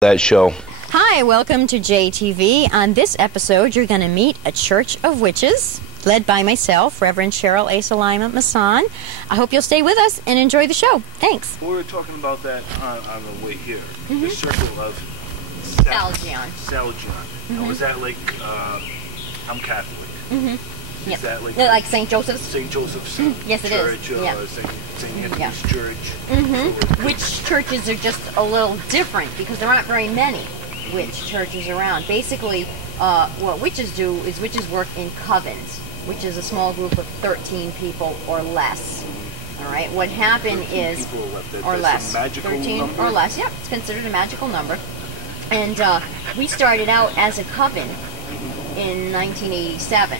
That show. Hi, welcome to JTV. On this episode, you're going to meet a church of witches, led by myself, Reverend Cheryl A. Salima Masan. I hope you'll stay with us and enjoy the show. Thanks. We were talking about that on the way here. The circle of Salgion. Now, is that like, I'm Catholic. Is that like St. Joseph's? St. Joseph's yes, it is. Church, Yeah. St. Anthony's Church. Which churches are just a little different because there aren't very many witch churches around. Basically, what witches do is witches work in covens, which is a small group of 13 people or less. All right. What happened is, or less, 13 number? Or less. Yeah, it's considered a magical number. And we started out as a coven in 1987.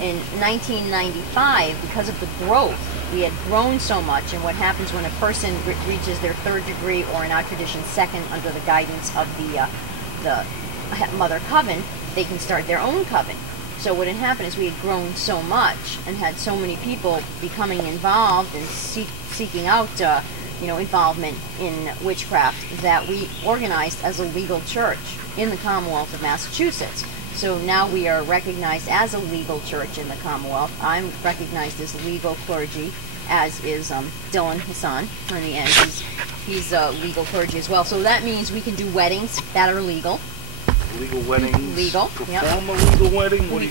In 1995, because of the growth, we had grown so much, and what happens when a person reaches their third degree, or in our tradition, second, under the guidance of the mother coven, they can start their own coven. So what had happened is we had grown so much and had so many people becoming involved and seeking out involvement in witchcraft that we organized as a legal church in the Commonwealth of Massachusetts. So now we are recognized as a legal church in the Commonwealth. I'm recognized as legal clergy, as is Dylan Hassan on the end. He's legal clergy as well. So that means we can do weddings that are legal. Legal weddings? Legal, Perform a legal wedding? What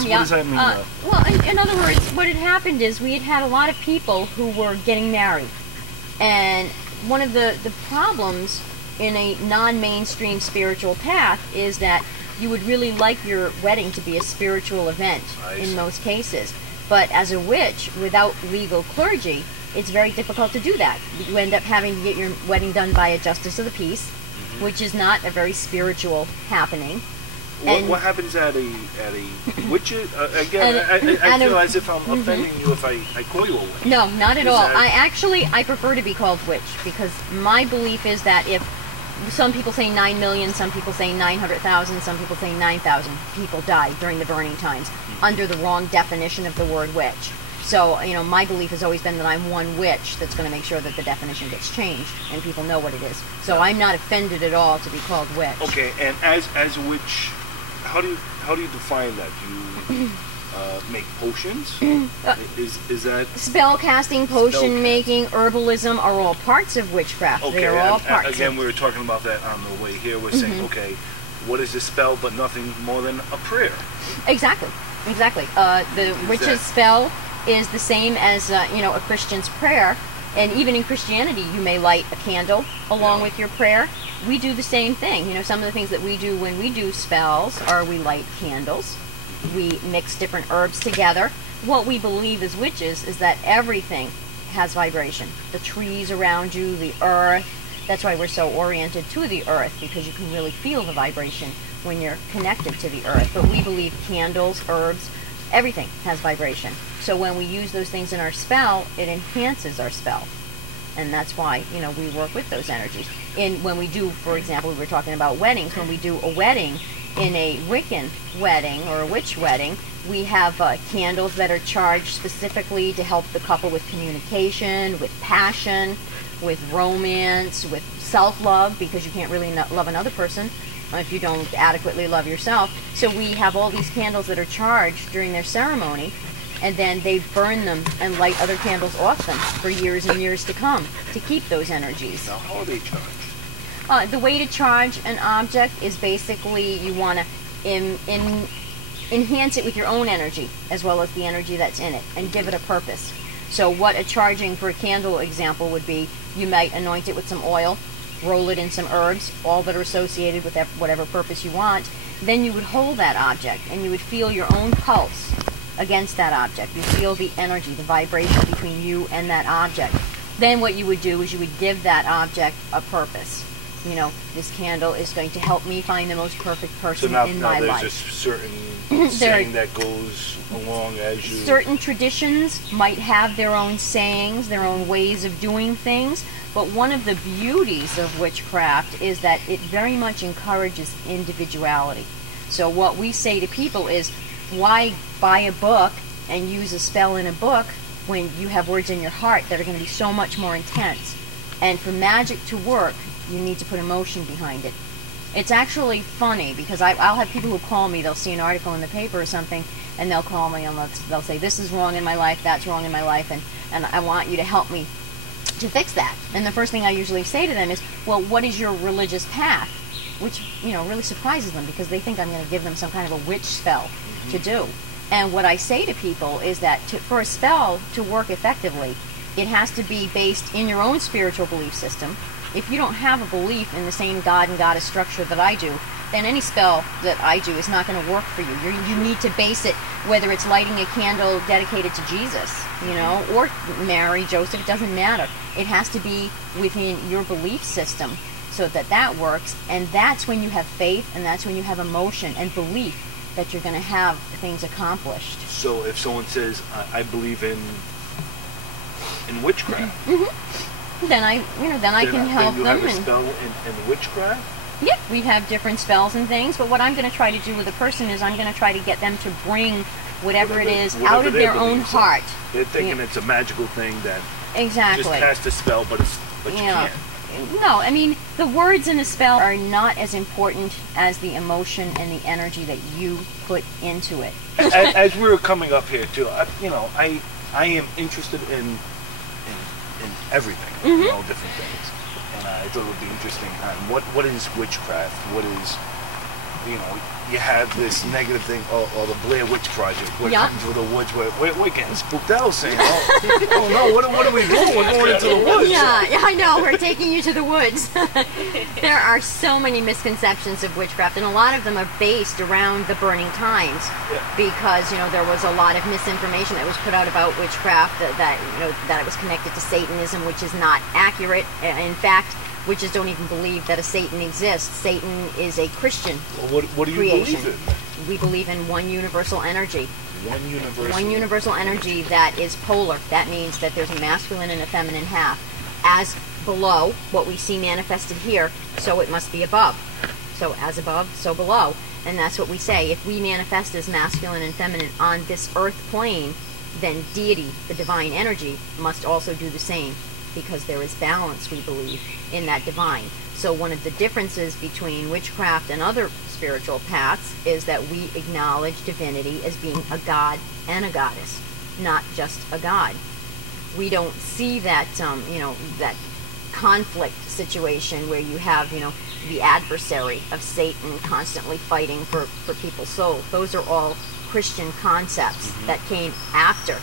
does that mean? Well, in other words, what had happened is we had a lot of people who were getting married. And one of the problems in a non-mainstream spiritual path is that you would really like your wedding to be a spiritual event in most cases. But as a witch, without legal clergy, it's very difficult to do that. You end up having to get your wedding done by a justice of the peace, which is not a very spiritual happening. What happens at a witch? Again, I feel as if I'm offending you if I call you a witch. No, not at all. I prefer to be called witch, because my belief is that if some people say 9 million, some people say 900,000, some people say 9,000 people died during the burning times under the wrong definition of the word witch. So, my belief has always been that I'm one witch that's going to make sure that the definition gets changed and people know what it is. So I'm not offended at all to be called witch. Okay, and as a witch, how do you define that? Do you make potions? Is that spell casting, potion making, herbalism are all parts of witchcraft? Okay, they are all parts. Again, we were talking about that on the way here. We're saying, okay, what is a spell but nothing more than a prayer? Exactly. The witch's spell is the same as a Christian's prayer, and even in Christianity, you may light a candle along with your prayer. We do the same thing. Some of the things that we do when we do spells are we light candles. We mix different herbs together. What we believe as witches is that everything has vibration. The trees around you, the earth. That's why we're so oriented to the earth, because you can really feel the vibration when you're connected to the earth. But we believe candles, herbs, everything has vibration. So when we use those things in our spell, it enhances our spell. And that's why, we work with those energies. When we do, for example, we were talking about weddings. When we do a wedding, in a Wiccan wedding or a witch wedding, we have candles that are charged specifically to help the couple with communication, with passion, with romance, with self-love, because you can't really love another person if you don't adequately love yourself. So we have all these candles that are charged during their ceremony, and then they burn them and light other candles off them for years and years to come to keep those energies. Now, how are they charged? The way to charge an object is basically you want to enhance it with your own energy as well as the energy that's in it and give it a purpose. So what a charging for a candle example would be, you might anoint it with some oil, roll it in some herbs, all that are associated with whatever purpose you want. Then you would hold that object and you would feel your own pulse against that object. You feel the energy, the vibration between you and that object. Then what you would do is you would give that object a purpose. This candle is going to help me find the most perfect person in my life. There's a certain saying that goes along as you... Certain traditions might have their own sayings, their own ways of doing things, but one of the beauties of witchcraft is that it very much encourages individuality. So what we say to people is, why buy a book and use a spell in a book when you have words in your heart that are going to be so much more intense? And for magic to work, You need to put emotion behind it. It's actually funny because I'll have people who call me, they'll see an article in the paper or something, and they'll call me and they'll say, this is wrong in my life, that's wrong in my life, and I want you to help me to fix that. And the first thing I usually say to them is, well, what is your religious path? Which, you know, really surprises them because they think I'm going to give them some kind of a witch spell to do. And what I say to people is that for a spell to work effectively, it has to be based in your own spiritual belief system. If you don't have a belief in the same God and goddess structure that I do, then any spell that I do is not going to work for you. You need to base it, whether it's lighting a candle dedicated to Jesus, you know, or Mary, Joseph, it doesn't matter. It has to be within your belief system so that that works, and that's when you have faith, and that's when you have emotion and belief that you're going to have things accomplished. So if someone says, I believe in witchcraft, then I can help them. You have a spell in witchcraft? Yeah, we have different spells and things, but what I'm going to try to do with a person is I'm going to try to get them to bring whatever it is out of their own heart. They're thinking it's a magical thing that exactly just cast a spell, but you can't. No, I mean, the words in a spell are not as important as the emotion and the energy that you put into it. As we were coming up here, too, I am interested in everything, you know, different things. And I thought it would be interesting. What is witchcraft? What is, you know, you have this negative thing, or the Blair Witch Project, where it comes with the woods, where we're getting spooked out saying, oh no, what are we doing? We're going into the woods. Yeah, I know, we're taking you to the woods. There are so many misconceptions of witchcraft, and a lot of them are based around the burning times, because, you know, there was a lot of misinformation that was put out about witchcraft, that it was connected to Satanism, which is not accurate. In fact, witches don't even believe that a Satan exists. Satan is a Christian creation. What do you believe in? We believe in one universal energy. One universal energy that is polar. That means that there's a masculine and a feminine half. As below, what we see manifested here, so it must be above. So as above, so below. And that's what we say. If we manifest as masculine and feminine on this earth plane, then deity, the divine energy, must also do the same, because there is balance, we believe, in that divine. So one of the differences between witchcraft and other spiritual paths is that we acknowledge divinity as being a god and a goddess, not just a god. We don't see that, that conflict situation where you have, the adversary of Satan constantly fighting for people's souls. Those are all Christian concepts that came after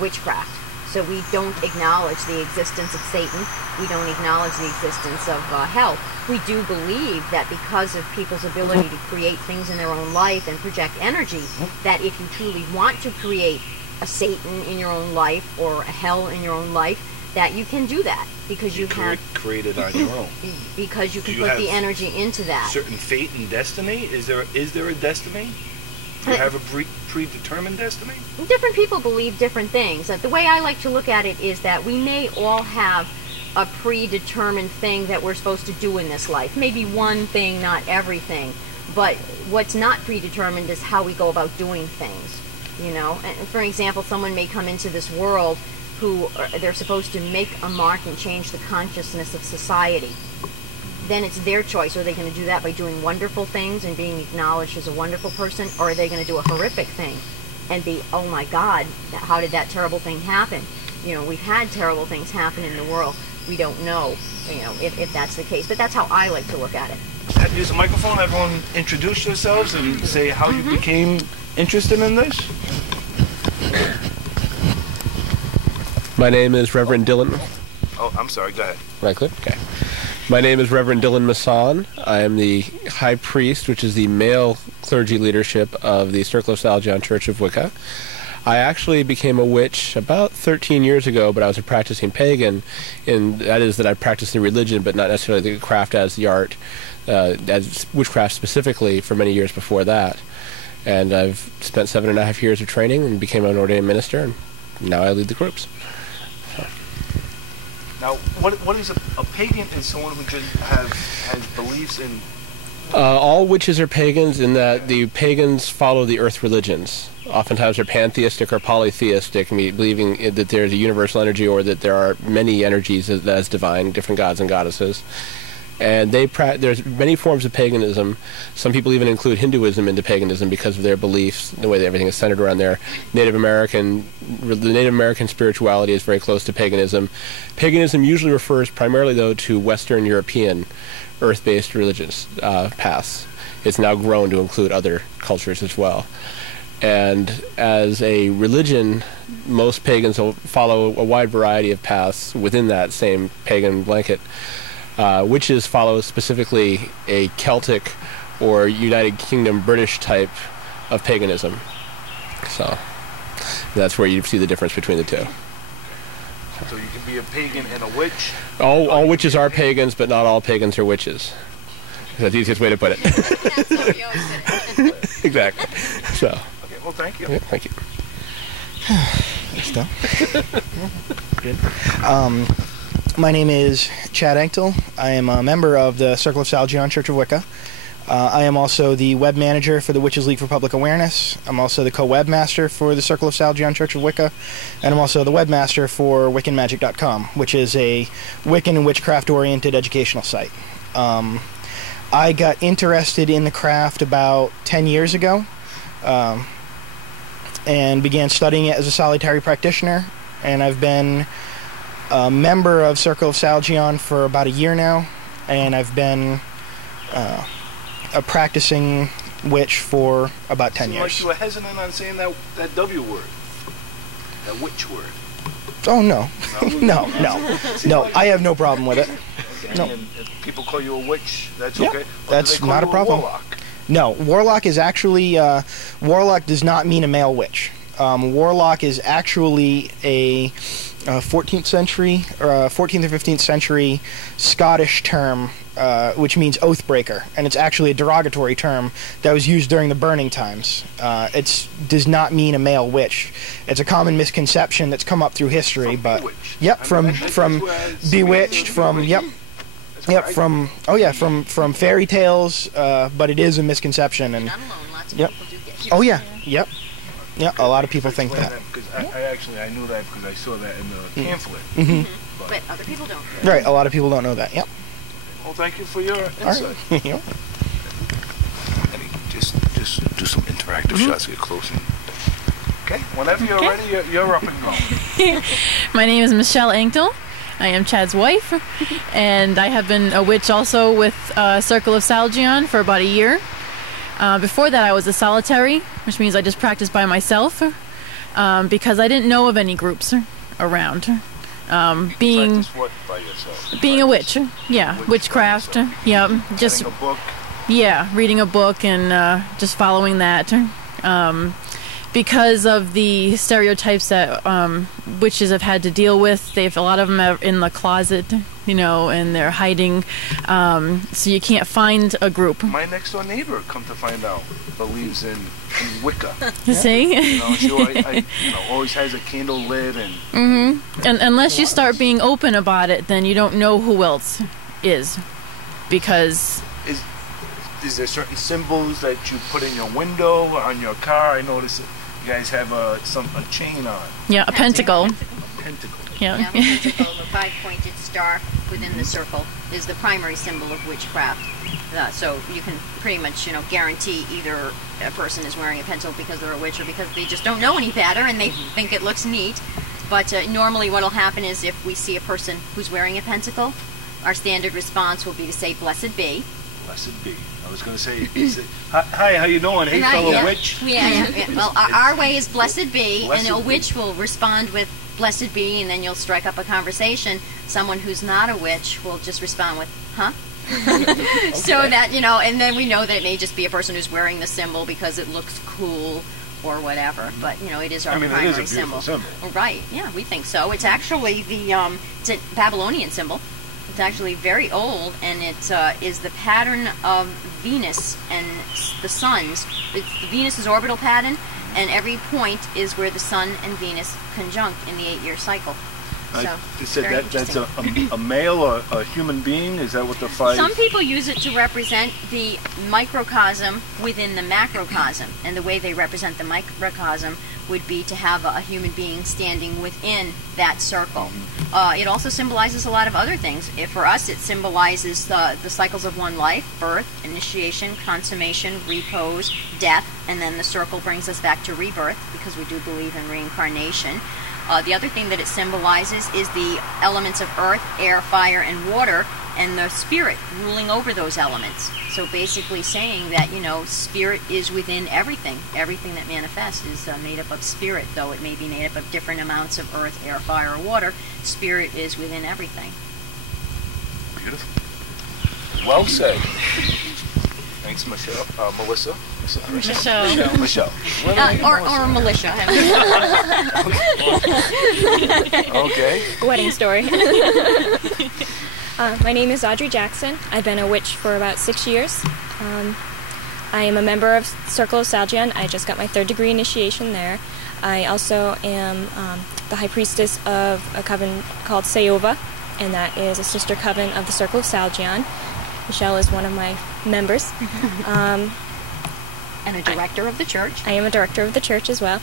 witchcraft. So we don't acknowledge the existence of Satan. We don't acknowledge the existence of hell. We do believe that because of people's ability to create things in their own life and project energy, that if you truly want to create a Satan in your own life or a hell in your own life, that you can do that because you have created on your own. Because you can put the energy into that. Certain fate and destiny. Is there a destiny? Do you have a predetermined destiny? Different people believe different things. The way I like to look at it is that we may all have a predetermined thing that we're supposed to do in this life. Maybe one thing, not everything. But what's not predetermined is how we go about doing things. And for example, someone may come into this world who they're supposed to make a mark and change the consciousness of society. Then it's their choice. Are they going to do that by doing wonderful things and being acknowledged as a wonderful person, or are they going to do a horrific thing and be, oh my God, how did that terrible thing happen? We've had terrible things happen in the world. We don't know, if that's the case. But that's how I like to look at it. Use a microphone. Everyone introduce yourselves and say how you became interested in this. My name is Reverend Dylan. Oh, I'm sorry. Go ahead. Right click? Okay. My name is Reverend Dylan Masson. I am the High Priest, which is the male clergy leadership of the Circle of Saljan Church of Wicca. I actually became a witch about 13 years ago, but I was a practicing pagan, and that is that I practiced the religion, but not necessarily the craft as the art, as witchcraft specifically, for many years before that. And I've spent 7.5 years of training and became an ordained minister, and now I lead the groups. Now, what is a pagan? Is someone who just has beliefs in? All witches are pagans in that the pagans follow the earth religions. Oftentimes they're pantheistic or polytheistic, believing that there's a universal energy or that there are many energies as divine, different gods and goddesses. And there's many forms of paganism. Some people even include Hinduism into paganism because of their beliefs, the way that everything is centered around there. The Native American spirituality is very close to paganism. Paganism usually refers primarily, though, to Western European earth-based religious paths. It's now grown to include other cultures as well. And as a religion, most pagans will follow a wide variety of paths within that same pagan blanket. Witches follow specifically a Celtic or United Kingdom British type of paganism. So that's where you see the difference between the two. So you can be a pagan and a witch? All witches are pagans, but not all pagans are witches. That's the easiest way to put it. That's how we always said it. Exactly. So. Okay, well, thank you. Yeah, thank you. Still? Good. My name is Chad Engtel. I am a member of the Circle of Salgion Church of Wicca. I am also the web manager for the Witches League for Public Awareness. I'm also the co-webmaster for the Circle of Salgion Church of Wicca. And I'm also the webmaster for wiccanmagic.com, which is a Wiccan and witchcraft-oriented educational site. I got interested in the craft about 10 years ago and began studying it as a solitary practitioner. And I've been a member of Circle of Salgion for about a year now, and I've been a practicing witch for about 10 years. Like you were hesitant on saying that W word, that witch word. Oh, no. No, I have no problem with it. Okay. No. And if people call you a witch, that's Yeah, okay? Or that's do they call not you a problem. Warlock? No, warlock is actually, warlock does not mean a male witch. Warlock is actually a 14th century, or 14th or 15th century Scottish term, which means oath breaker, and it's actually a derogatory term that was used during the burning times. It does not mean a male witch. It's a common misconception that's come up through history, From but bewitched. yep, I mean, from that's bewitched, from yep. Yep, from fairy tales, but it is a misconception, and Not alone. Lots of Yep. people do get oh yeah, yep, yeah. A lot of people think that. Because I knew that because I saw that in the pamphlet. Mm-hmm. But other people don't. Right, a lot of people don't know that. Yep. Well, thank you for your All insight. right. Yep. Eddie, just do some interactive shots. Get closer. Okay. Whenever you're ready, you're up and going. My name is Michelle Engtel. I am Chad's wife, and I have been a witch also with Circle of Salgion for about a year. Before that, I was a solitary, which means I just practiced by myself because I didn't know of any groups around. Being Practice what by yourself? a witch, yeah, witchcraft, yeah, just Reading a book. yeah, reading a book and just following that. Because of the stereotypes that witches have had to deal with, a lot of them are in the closet, and they're hiding, so you can't find a group. My next door neighbor, come to find out, believes in Wicca. You see? She always has a candle lit and. And unless you start being open about it, then you don't know who else is, because Is there certain symbols that you put in your window or on your car? I noticed you guys have a chain on. yeah, a pentacle. A pentacle. Yeah. Yeah, the pentacle, the five-pointed star within the circle, is the primary symbol of witchcraft. So you can pretty much, guarantee either a person is wearing a pentacle because they're a witch or because they just don't know any better and they think it looks neat. But normally what will happen is if we see a person who's wearing a pentacle, our standard response will be to say, "Blessed be." Blessed be. I was going to say, hi, how you doing? Hey, Right, fellow yeah. witch. Yeah. Well, our way is "Blessed be," Blessed and a be. witch will respond with "Blessed be," and then you'll strike up a conversation. Someone who's not a witch will just respond with "Huh?" So that, and then we know that it may just be a person who's wearing the symbol because it looks cool or whatever. But, it is our primary it is a beautiful symbol. Right, yeah, we think so. It's actually it's a Babylonian symbol. It's actually very old, and it is the pattern of Venus and the suns. It's the Venus's orbital pattern, and every point is where the sun and Venus conjunct in the 8-year cycle. So, You said very that's interesting. a male or a human being? Is that what the 5? Some people use it to represent the microcosm within the macrocosm, and the way they represent the microcosm would be to have a human being standing within that circle. It also symbolizes a lot of other things. For us, it symbolizes the cycles of one life: birth, initiation, consummation, repose, death, and then the circle brings us back to rebirth, because we do believe in reincarnation. The other thing that it symbolizes is the elements of earth, air, fire, and water, and the spirit ruling over those elements. So basically saying that, you know, spirit is within everything. Everything that manifests is made up of spirit, though it may be made up of different amounts of earth, air, fire, or water. Spirit is within everything. Beautiful. Well said. Thanks, Michelle. Melissa. Michelle. Or militia. Okay. Wedding story. My name is Audrey Jackson. I've been a witch for about 6 years. I am a member of Circle of Salgian. I just got my 3rd degree initiation there. I also am the high priestess of a coven called Sayova, and that is a sister coven of the Circle of Salgian. Michelle is one of my members. And a director of the church. I am a director of the church as well.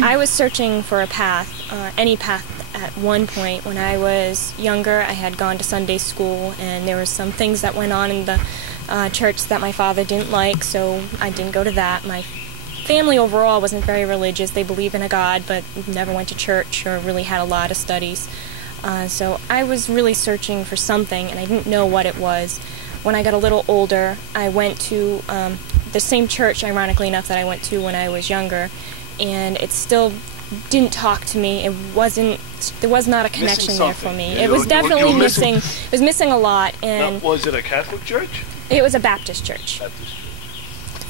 I was searching for a path, any path at one point. When I was younger, I had gone to Sunday school, and there were some things that went on in the church that my father didn't like, so I didn't go to that. My family overall wasn't very religious. They believe in a God, but never went to church or really had a lot of studies. So I was really searching for something, and I didn't know what it was. When I got a little older, I went to the same church, ironically enough, that I went to when I was younger, and it still didn't talk to me. There was not a connection there for me. Yeah, it was definitely missing. missing. It was missing a lot, and Now, was it a Catholic church? it was a Baptist church.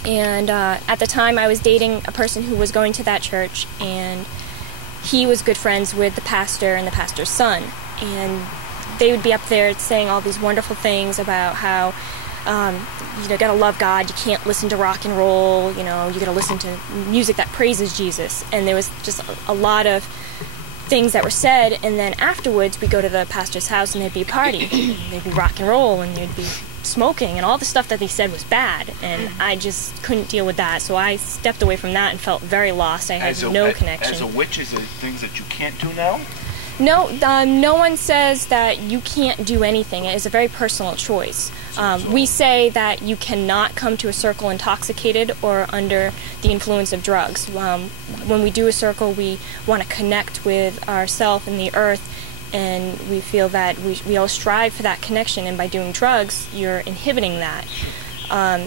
And at the time, I was dating a person who was going to that church, and he was good friends with the pastor and the pastor's son, and they would be up there saying all these wonderful things about how you gotta love God, you can't listen to rock and roll, you gotta listen to music that praises Jesus. And there was just a lot of things that were said, and then afterwards we go to the pastor's house and there'd be a party. There'd be rock and roll, and there'd be smoking, and all the stuff that they said was bad, and I just couldn't deal with that, so I stepped away from that and felt very lost. I had no connection. As a witch, is there things that you can't do now? No, no one says that you can't do anything. It is a very personal choice. We say that you cannot come to a circle intoxicated or under the influence of drugs. When we do a circle, we want to connect with ourselves and the earth, and we feel that we all strive for that connection, and by doing drugs, you're inhibiting that.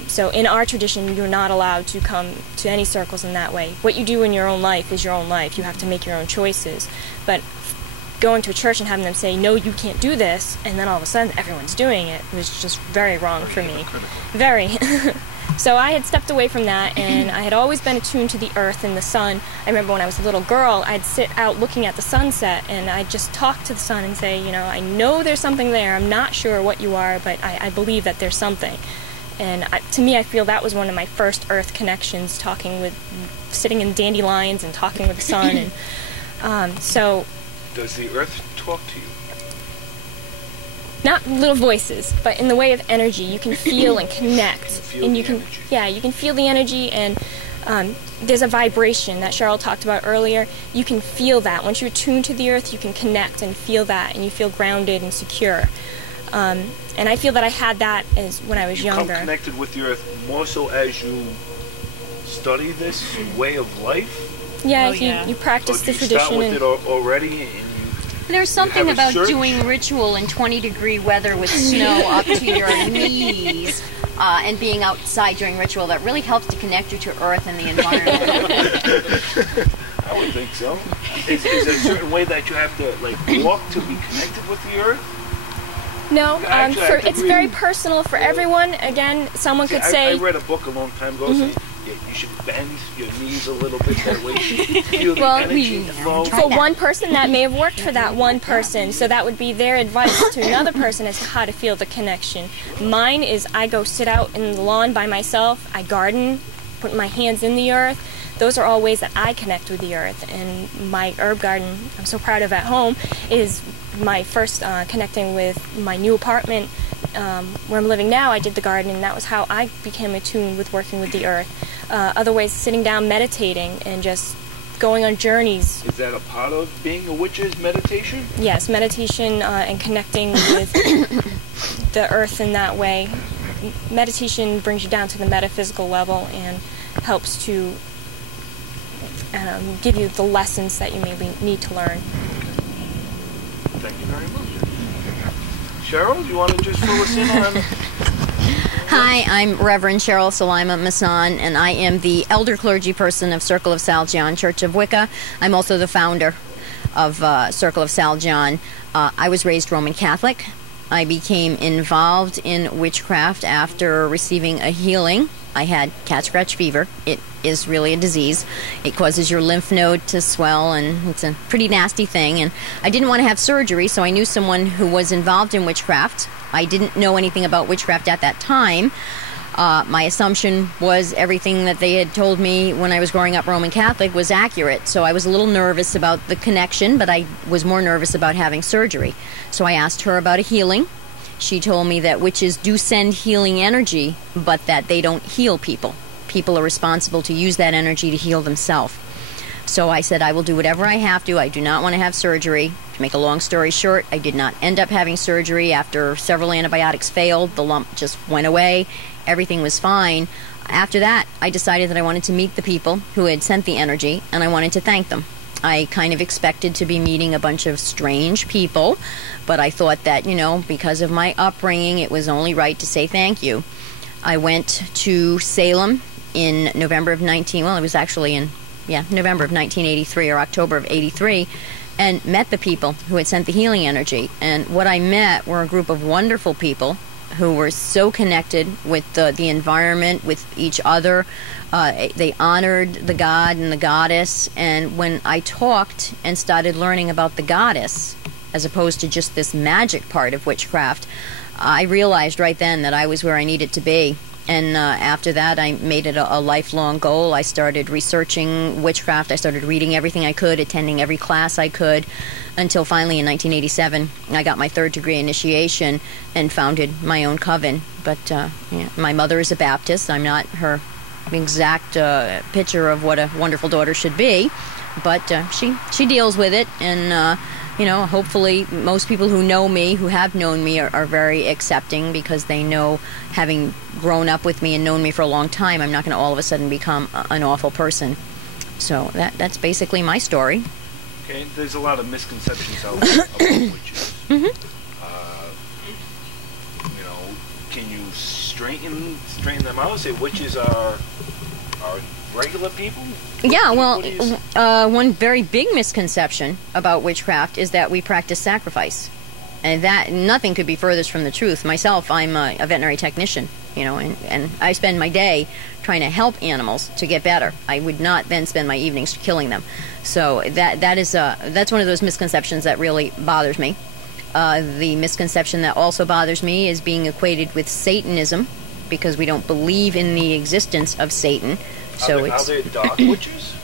So in our tradition, you're not allowed to come to any circles in that way. What you do in your own life is your own life. You have to make your own choices. But going to a church and having them say, no, you can't do this, and then all of a sudden everyone's doing it, was just very wrong for me. Very. So I had stepped away from that, and I had always been attuned to the earth and the sun. I remember when I was a little girl, I'd sit out looking at the sunset, and I'd just talk to the sun and say, I know there's something there. I'm not sure what you are, but I believe that there's something. And to me, I feel that was one of my first earth connections, sitting in dandelions and talking with the sun. And so... Does the earth talk to you? Not little voices, but in the way of energy. You can feel and connect. You can feel the energy, and there's a vibration that Cheryl talked about earlier. You can feel that. Once you're tuned to the earth, you can connect and feel that, and you feel grounded and secure. And I feel that I had that when I was younger. You become connected with the earth more so as you study this way of life? Yeah, you practice the tradition. Start with it already, and there's something about doing ritual in 20-degree weather with snow up to your knees and being outside during ritual that really helps to connect you to earth and the environment. I would think so. Is there a certain way that you have to walk to be connected with the earth? No, it's very personal for everyone. Again, someone could say... I read a book a long time ago saying you should bend your knees a little bit that way. Feel the energy flow. For one person, that may have worked for that one person, so that would be their advice to another person as to how to feel the connection. Mine is I go sit out in the lawn by myself, I garden, putting my hands in the earth. Those are all ways that I connect with the earth. And my herb garden, I'm so proud of at home, is my first connecting with my new apartment where I'm living now. I did the garden, and that was how I became attuned with working with the earth. Other ways, sitting down, meditating, and just going on journeys. Is that a part of being a witch's meditation? Yes, meditation and connecting with the earth in that way. Meditation brings you down to the metaphysical level and helps to give you the lessons that you maybe need to learn. Thank you very much. Cheryl, do you want to just fill us in on... Hi, I'm Reverend Cheryl Salima Masan, and I am the elder clergy person of Circle of Saljan Church of Wicca. I'm also the founder of Circle of Saljan. I was raised Roman Catholic. I became involved in witchcraft after receiving a healing. I had cat scratch fever. It is really a disease. It causes your lymph node to swell, and it's a pretty nasty thing. And I didn't want to have surgery, so I knew someone who was involved in witchcraft. I didn't know anything about witchcraft at that time. My assumption was everything that they had told me when I was growing up Roman Catholic was accurate. So I was a little nervous about the connection, but I was more nervous about having surgery. So I asked her about a healing. She told me that witches do send healing energy, but that they don't heal people. People are responsible to use that energy to heal themselves. So I said, I will do whatever I have to. I do not want to have surgery. To make a long story short, I did not end up having surgery. After several antibiotics failed, the lump just went away. Everything was fine. After that, I decided that I wanted to meet the people who had sent the energy, and I wanted to thank them. I kind of expected to be meeting a bunch of strange people, but I thought that, you know, because of my upbringing, it was only right to say thank you. I went to Salem in November of November of 1983 or October of 83, and met the people who had sent the healing energy. And what I met were a group of wonderful people who were so connected with the environment, with each other. They honored the god and the goddess. And when I talked and started learning about the goddess, as opposed to just this magic part of witchcraft, I realized right then that I was where I needed to be. And after that, I made it a lifelong goal. I started researching witchcraft. I started reading everything I could, attending every class I could, until finally in 1987, I got my third degree initiation and founded my own coven. But yeah, my mother is a Baptist. I'm not her exact picture of what a wonderful daughter should be, but she deals with it, and you know, hopefully most people who know me, who have known me, are very accepting, because they know, having grown up with me and known me for a long time, I'm not going to all of a sudden become an awful person. So that's basically my story. Okay, there's a lot of misconceptions out there about witches. Mm-hmm. You know, can you straighten them out? Say witches are regular people? Yeah, well, one very big misconception about witchcraft is that we practice sacrifice. And that, nothing could be furthest from the truth. Myself, I'm a veterinary technician, you know, and I spend my day trying to help animals to get better. I would not then spend my evenings killing them. So that's one of those misconceptions that really bothers me. The misconception that also bothers me is being equated with Satanism, because we don't believe in the existence of Satan. So are there dark witches?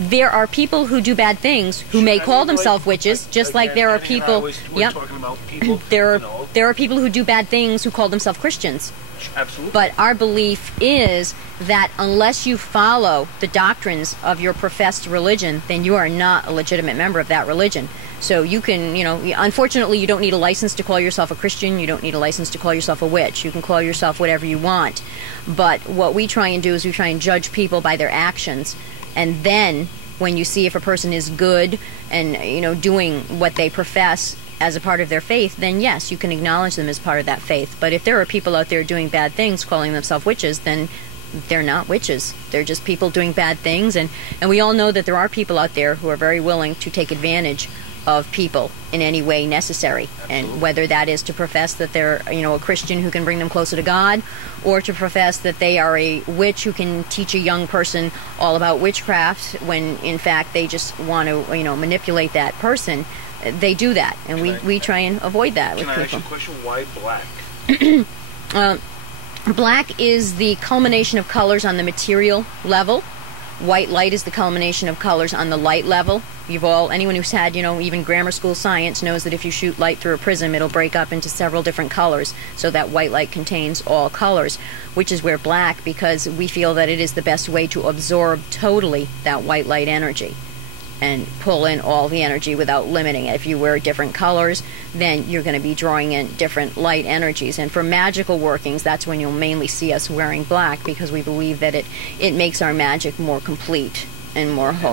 There are people who do bad things who may call themselves witches, just like there are people. We're talking about people. There are people who do bad things who call themselves Christians. Absolutely. But our belief is that unless you follow the doctrines of your professed religion, then you are not a legitimate member of that religion. So you can, you know, unfortunately, you don't need a license to call yourself a Christian. You don't need a license to call yourself a witch. You can call yourself whatever you want. But what we try and do is we try and judge people by their actions. And then when you see if a person is good and, you know, doing what they profess as a part of their faith, then yes, you can acknowledge them as part of that faith. But if there are people out there doing bad things, calling themselves witches, then they're not witches. They're just people doing bad things. And we all know that there are people out there who are very willing to take advantage of people in any way necessary. Absolutely. And whether that is to profess that they're, you know, a Christian who can bring them closer to God, or to profess that they are a witch who can teach a young person all about witchcraft, when in fact they just want to, you know, manipulate that person. They do that, and we try and avoid that with people. Can I ask you a question? Why black? Black is the culmination of colors on the material level. White light is the culmination of colors on the light level. Anyone who's had, even grammar school science knows that if you shoot light through a prism, it'll break up into several different colors, so that white light contains all colors, which is where black, because we feel that it is the best way to absorb totally that white light energy and pull in all the energy without limiting it. If you wear different colors, then you're going to be drawing in different light energies. And for magical workings, that's when you'll mainly see us wearing black, because we believe that it makes our magic more complete and more whole.